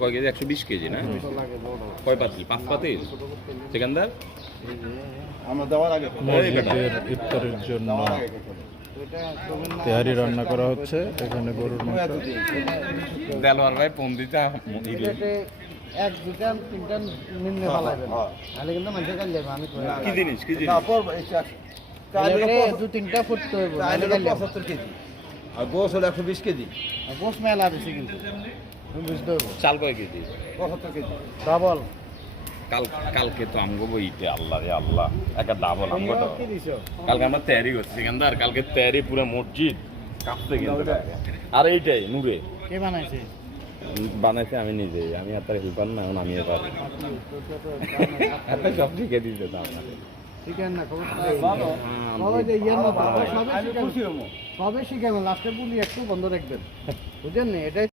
কয় KG? 120 KG না? কয় পাতিল? 5 পাতিল। সেখানদার মসজিদের ইফতারের জন্য তেহারি রান্না করা হচ্ছে। এখানে গরুর মাংস। দেলোয়ার ভাই পন্ডিতা এক দুটা তিনটা নিম্নে ফালাইবেন তাহলে কিন্তু মানুষের কাল যাবে। আমি কি জিনিস দু তিনটা ফুটতে হইব নাহলে কাল 75 কেজি আর গোস হলো 120 কেজি। গোস মেলা বেশি কিন্তু তুমি বুঝতে হইব। চাল কয় কেজি? 75 কেজি ডাবল কালকে তো আমগো বইতে আল্লাহ রে আল্লাহ একটা ডাবল আমগো তো কি দিছো? কালকে আমরা তৈরি করছি সেখানদার। কালকে তৈরি পুরো মসজিদ কাঁপতে কিন্তু। আর এইটাই নূরে কে বানাইছে? বানাইছে আমি নিজেই। আমি আর তার হেল্পার না, এখন আমিও পারি। এত সব শিখে দিতে তো আপনাকে। ঠিক আছে না খবর ভালো ভালো যে ইয়ার মতো সবে শিখাবো লাস্টে বলি একটু বন্ধ রাখবেন বুঝেন না? এটাই